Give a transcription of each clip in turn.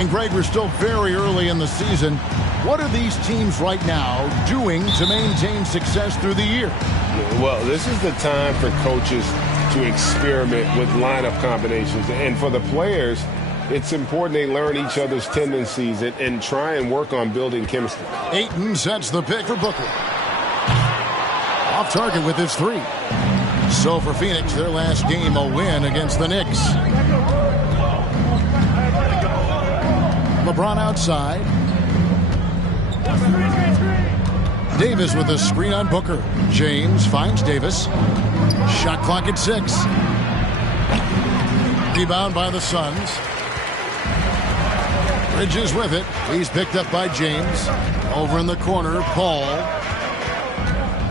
And Greg, we're still very early in the season. What are these teams right now doing to maintain success through the year? Well, this is the time for coaches to experiment with lineup combinations. And for the players, it's important they learn each other's tendencies and try and work on building chemistry. Ayton sets the pick for Booker. Off target with his three. So for Phoenix, their last game a win against the Knicks. LeBron outside. Davis with a screen on Booker. James finds Davis. Shot clock at 6. Rebound by the Suns. Bridges with it. He's picked up by James. Over in the corner, Paul.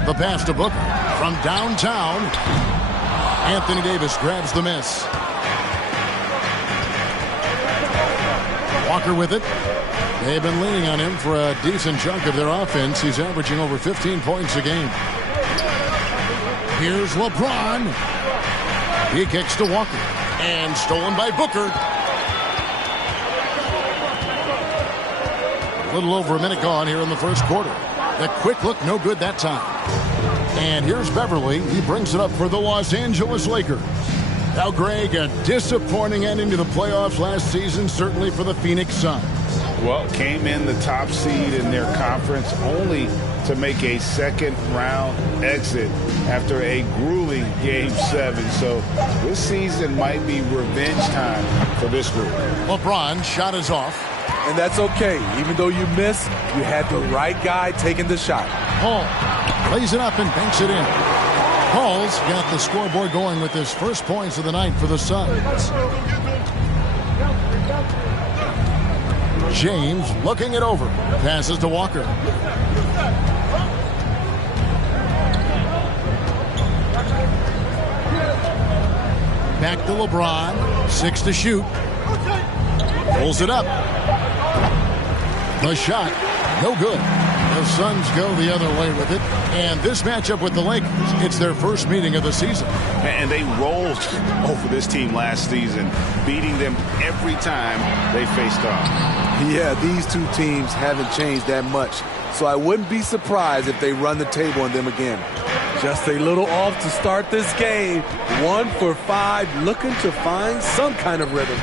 The pass to Booker from downtown. Anthony Davis grabs the miss. Walker with it. They've been leaning on him for a decent chunk of their offense. He's averaging over 15 points a game. Here's LeBron. He kicks to Walker. And stolen by Booker. A little over a minute gone here in the first quarter. The quick look, no good that time. And here's Beverly. He brings it up for the Los Angeles Lakers. Now, Greg, a disappointing ending to the playoffs last season, certainly for the Phoenix Suns. Well, came in the top seed in their conference only to make a second-round exit after a grueling Game 7. So this season might be revenge time for this group. LeBron shot is off. And that's okay. Even though you miss, you had the right guy taking the shot. Paul lays it up and banks it in. Paul's got the scoreboard going with his first points of the night for the Suns. James looking it over. Passes to Walker. Back to LeBron. 6 to shoot. Pulls it up. The shot, no good. The Suns go the other way with it. And this matchup with the Lakers, it's their first meeting of the season. And they rolled over this team last season, beating them every time they faced off. Yeah, these two teams haven't changed that much. So I wouldn't be surprised if they run the table on them again. Just a little off to start this game. 1 for 5, looking to find some kind of rhythm.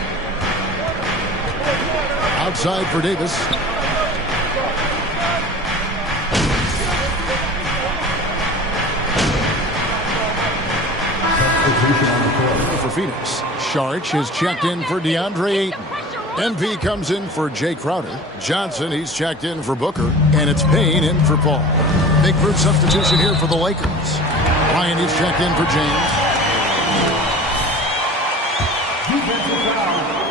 Outside for Davis. For Phoenix, Saric has checked in for DeAndre Ayton. MP comes in for Jay Crowder. Johnson, he's checked in for Booker. And it's Payne in for Paul. Big group substitution here for the Lakers. Ryan, he's checked in for James.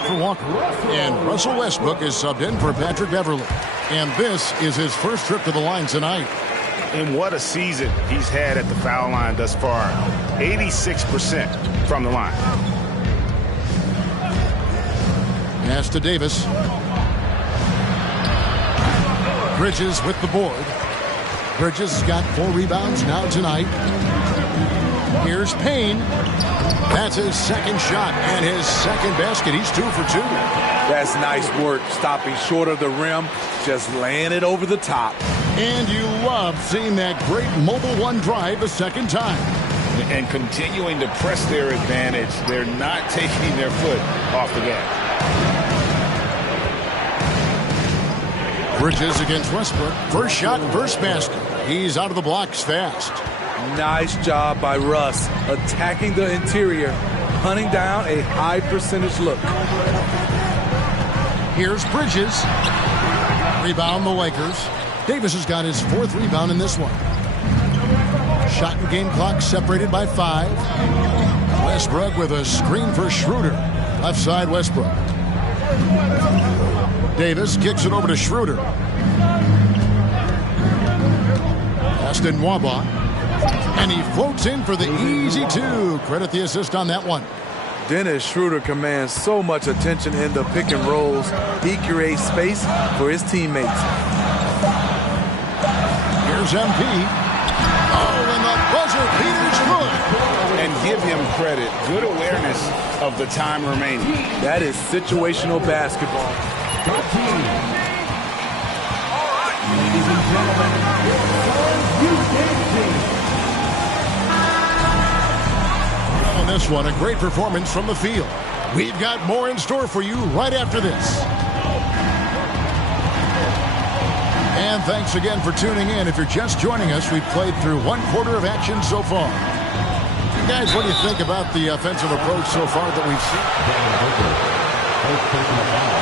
For Walker. And Russell Westbrook is subbed in for Patrick Beverly. And this is his first trip to the line tonight. And what a season he's had at the foul line thus far. 86% from the line. Pass to Davis. Bridges with the board. Bridges has got 4 rebounds now tonight. Here's Payne. That's his second shot and his second basket. He's 2 for 2. That's nice work, stopping short of the rim, just laying it over the top. And you love seeing that great mobile one drive a second time. And continuing to press their advantage. They're not taking their foot off the gas. Bridges against Westbrook. First shot, first basket. He's out of the blocks fast. Nice job by Russ, attacking the interior, hunting down a high percentage look. Here's Bridges. Rebound the Lakers. Davis has got his 4th rebound in this one. Shot and game clock separated by 5. Westbrook with a screen for Schroeder. Left side Westbrook. Davis kicks it over to Schroeder. Austin Nwaba. And he floats in for the easy 2. Credit the assist on that one. Dennis Schroeder commands so much attention in the pick and rolls. He creates space for his teammates. Here's MP. Oh, and the buzzer beater's good. And give him credit. Good awareness of the time remaining. That is situational basketball. Ladies and gentlemen, On this one, a great performance from the field. We've got more in store for you right after this. And thanks again for tuning in. If you're just joining us, we've played through one quarter of action so far. You guys, what do you think about the offensive approach so far that we've seen? First team foul.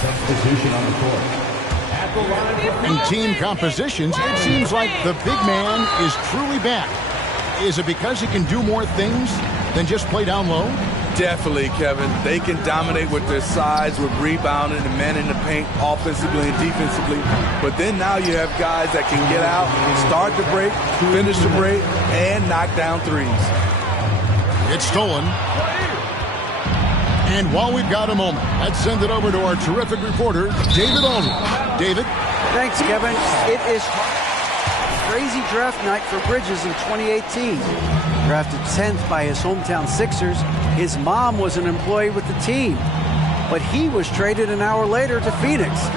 Substitution on the court. In team compositions, it seems like the big man is truly back. Is it because he can do more things than just play down low? Definitely, Kevin. They can dominate with their size, with rebounding and manning the paint offensively and defensively. But then now you have guys that can get out, start the break, finish the break, and knock down threes. It's stolen. And while we've got a moment, let's send it over to our terrific reporter, David Aldridge. David? Thanks, Kevin. It is crazy draft night for Bridges in 2018. Drafted 10th by his hometown Sixers, his mom was an employee with the team. But he was traded an hour later to Phoenix.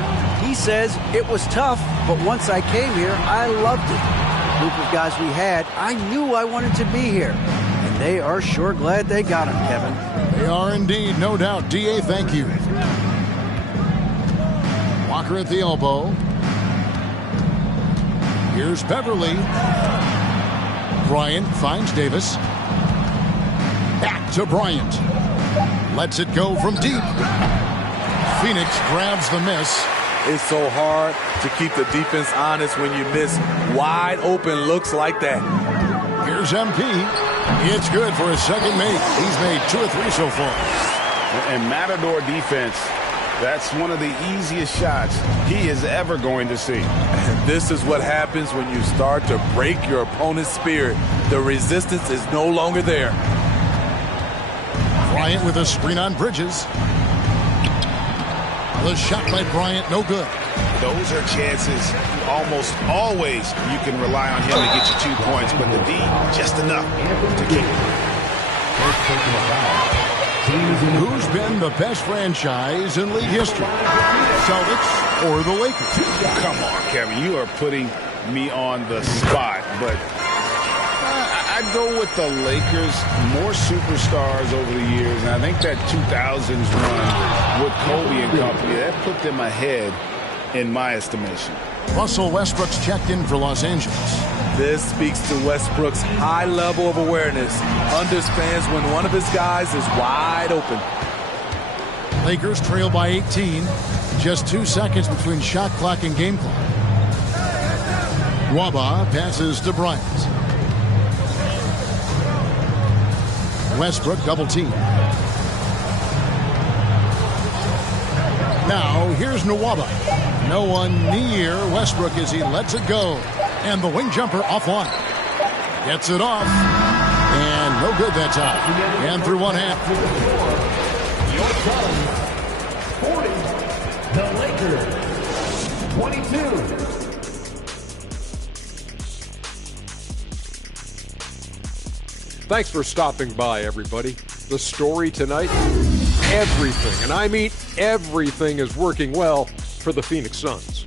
He says, it was tough, but once I came here, I loved it. The group of guys we had, I knew I wanted to be here. And they are sure glad they got him, Kevin. They are indeed, no doubt. D.A., thank you. Walker at the elbow. Here's Beverly. Bryant finds Davis. Back to Bryant. Lets it go from deep. Phoenix grabs the miss. It's so hard to keep the defense honest when you miss wide open looks like that. Here's MP. It's good for his second make. He's made 2 or 3 so far. And Matador defense, that's one of the easiest shots he is ever going to see. And this is what happens when you start to break your opponent's spirit. The resistance is no longer there. Bryant with a screen on Bridges. The shot by Bryant, no good. Those are chances almost always you can rely on him to get you 2 points, but the D, just enough to keep it. Who's been the best franchise in league history? Celtics or the Lakers? Come on, Kevin, you are putting me on the spot, but I'd go with the Lakers. More superstars over the years, and I think that 2000s run with Kobe and company, that put them ahead in my estimation. Russell Westbrook's checked in for Los Angeles. This speaks to Westbrook's high level of awareness. Understands when one of his guys is wide open. Lakers trail by 18. Just 2 seconds between shot clock and game clock. Waba passes to Bryant. Westbrook double team. Now here's Nwaba. No one near Westbrook as he lets it go. And the wing jumper offline. Gets it off. And no good that time. And through one half. Your time, 40. The Lakers, 22. Thanks for stopping by, everybody. The story tonight, everything, and I mean everything, is working well for the Phoenix Suns.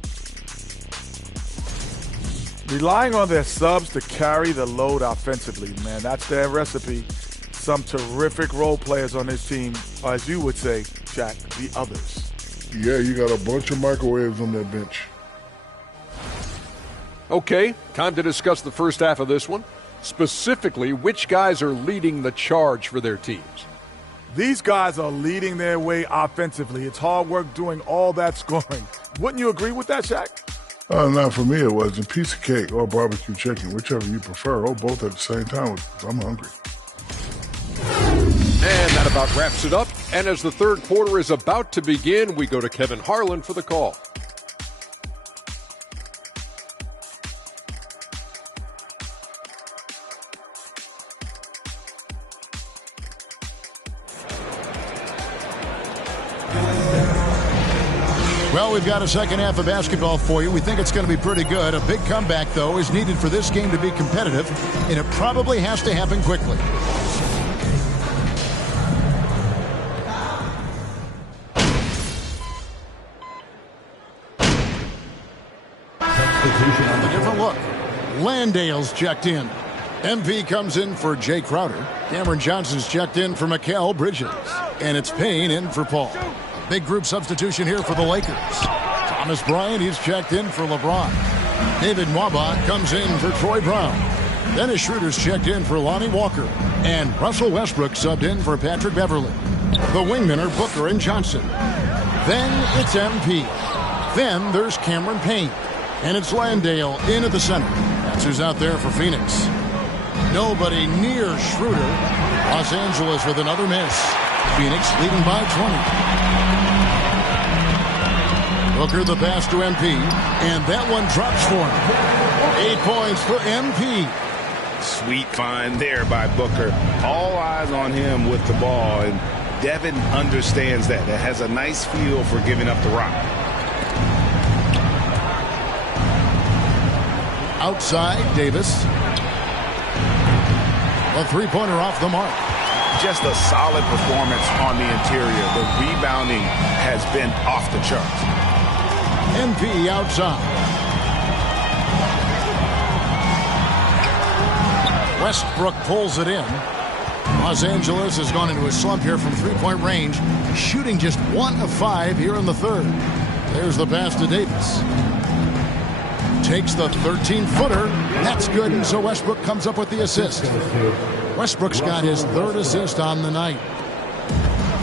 Relying on their subs to carry the load offensively, man. That's their recipe. Some terrific role players on this team, or as you would say, Shaq, the others. Yeah, you got a bunch of microwaves on that bench. Okay, time to discuss the first half of this one. Specifically, which guys are leading the charge for their teams? These guys are leading their way offensively. It's hard work doing all that scoring. Wouldn't you agree with that, Shaq? Not for me, it wasn't. Piece of cake or barbecue chicken, whichever you prefer, or both at the same time. I'm hungry. And that about wraps it up. And as the third quarter is about to begin, we go to Kevin Harlan for the call. Well, we've got a second half of basketball for you. We think it's going to be pretty good. A big comeback, though, is needed for this game to be competitive, and it probably has to happen quickly. A different look. Landale's checked in. MP comes in for Jay Crowder. Cameron Johnson's checked in for Mikal Bridges. And it's Payne in for Paul. Big group substitution here for the Lakers. Thomas Bryant, he's checked in for LeBron. David Nwaba comes in for Troy Brown. Dennis Schroeder's checked in for Lonnie Walker. And Russell Westbrook subbed in for Patrick Beverley. The wingmen are Booker and Johnson. Then it's MP. Then there's Cameron Payne. And it's Landale in at the center. That's who's out there for Phoenix. Nobody near Schroeder. Los Angeles with another miss. Phoenix leading by 20. Booker the pass to MP. And that one drops for him. 8 points for MP. Sweet find there by Booker. All eyes on him with the ball. And Devin understands that. That has a nice feel for giving up the rock. Outside, Davis. A three-pointer off the mark. Just a solid performance on the interior. The rebounding has been off the charts. MP outside. Westbrook pulls it in. Los Angeles has gone into a slump here from three-point range, shooting just 1 of 5 here in the third. There's the pass to Davis. Takes the 13-footer. That's good, and so Westbrook comes up with the assist. Westbrook's got his third assist on the night.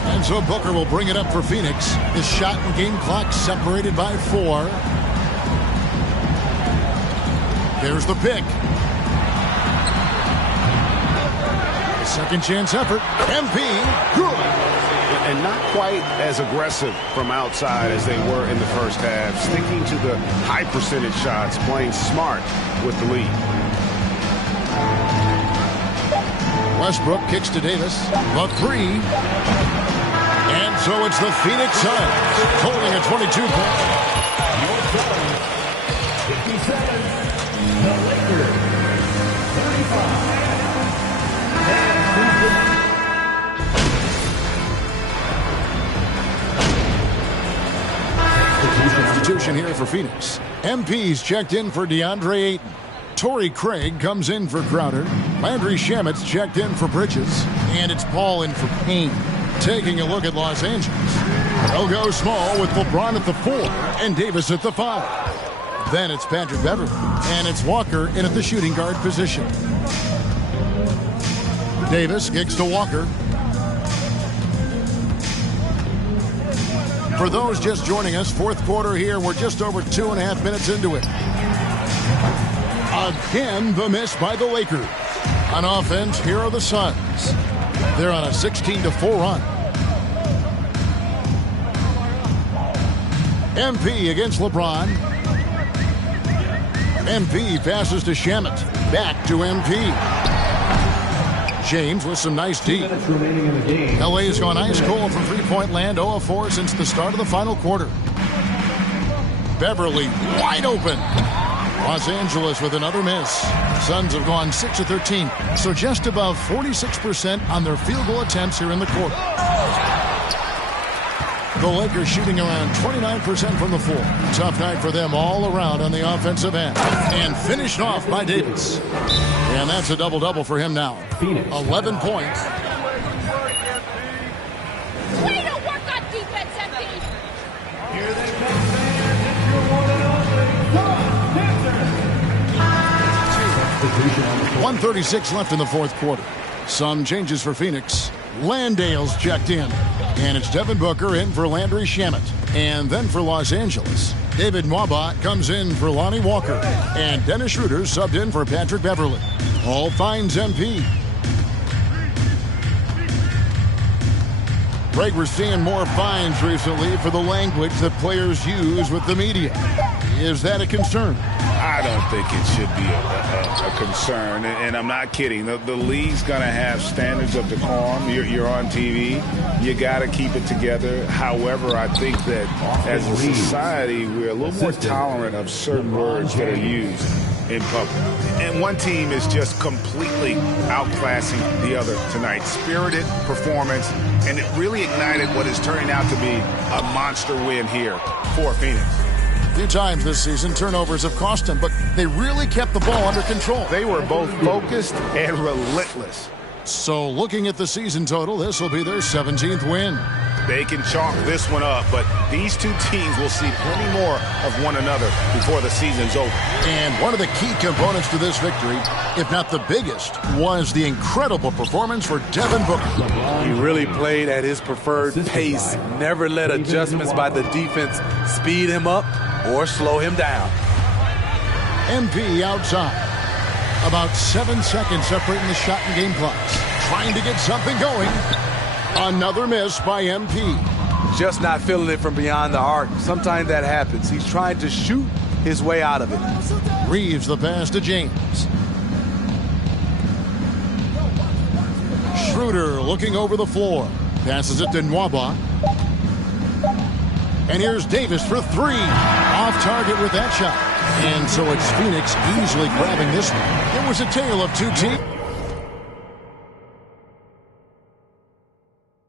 And so Booker will bring it up for Phoenix. His shot and game clock separated by 4. There's the pick. Second chance effort. MP, good. And not quite as aggressive from outside as they were in the first half. Sticking to the high percentage shots, playing smart with the lead. Westbrook kicks to Davis. The 3. And so it's the Phoenix Suns holding a 22-point. 57. The Lakers. 35. Substitution here for Phoenix. MP's checked in for DeAndre Ayton. Torrey Craig comes in for Crowder. Landry Shamet's checked in for Bridges. And it's Paul in for Payne. Taking a look at Los Angeles. They'll go small with LeBron at the 4 and Davis at the 5. Then it's Patrick Beverley. And it's Walker in at the shooting guard position. Davis kicks to Walker. For those just joining us, fourth quarter here. We're just over 2.5 minutes into it. Again, the miss by the Lakers. On offense, here are the Suns. They're on a 16-4 run. MP against LeBron. MP passes to Shamet. Back to MP. James with some nice D. LA's gone ice cold from three-point land, 0 of 4 since the start of the final quarter. Beverley wide open. Los Angeles with another miss. Suns have gone 6 of 13, so just above 46% on their field goal attempts here in the quarter. The Lakers shooting around 29% from the floor. Tough night for them all around on the offensive end. And finished off by Davis. And that's a double-double for him now. 11 points. Way to work on defense, MP. Here they come, fans. It's your one and only 1:36 left in the fourth quarter. Some changes for Phoenix. Landale's checked in. And it's Devin Booker in for Landry Shamet. And then for Los Angeles, David Nwaba comes in for Lonnie Walker. And Dennis Schroeder subbed in for Patrick Beverley. Hall finds MP. Greg, we're seeing more fines recently for the language that players use with the media. Is that a concern? I don't think it should be a concern, and I'm not kidding. The league's going to have standards of decorum. You're on TV. You got to keep it together. However, I think that as a society, we're a little more tolerant of certain words that are used in public. And one team is just completely outclassing the other tonight. Spirited performance, and it really ignited what is turning out to be a monster win here for Phoenix. A few times this season, turnovers have cost them, but they really kept the ball under control. They were both focused and relentless. So looking at the season total, this will be their 17th win. They can chalk this one up, but these two teams will see plenty more of one another before the season's over. And one of the key components to this victory, if not the biggest, was the incredible performance for Devin Booker. He really played at his preferred pace, never let adjustments by the defense speed him up or slow him down. MP outside. About 7 seconds separating the shot and game clocks. Trying to get something going. Another miss by MP. Just not feeling it from beyond the arc. Sometimes that happens. He's trying to shoot his way out of it. Reeves the pass to James. Schroeder looking over the floor. Passes it to Nwaba. And here's Davis for three. Off target with that shot. And so it's Phoenix easily grabbing this one. It was a tale of two teams.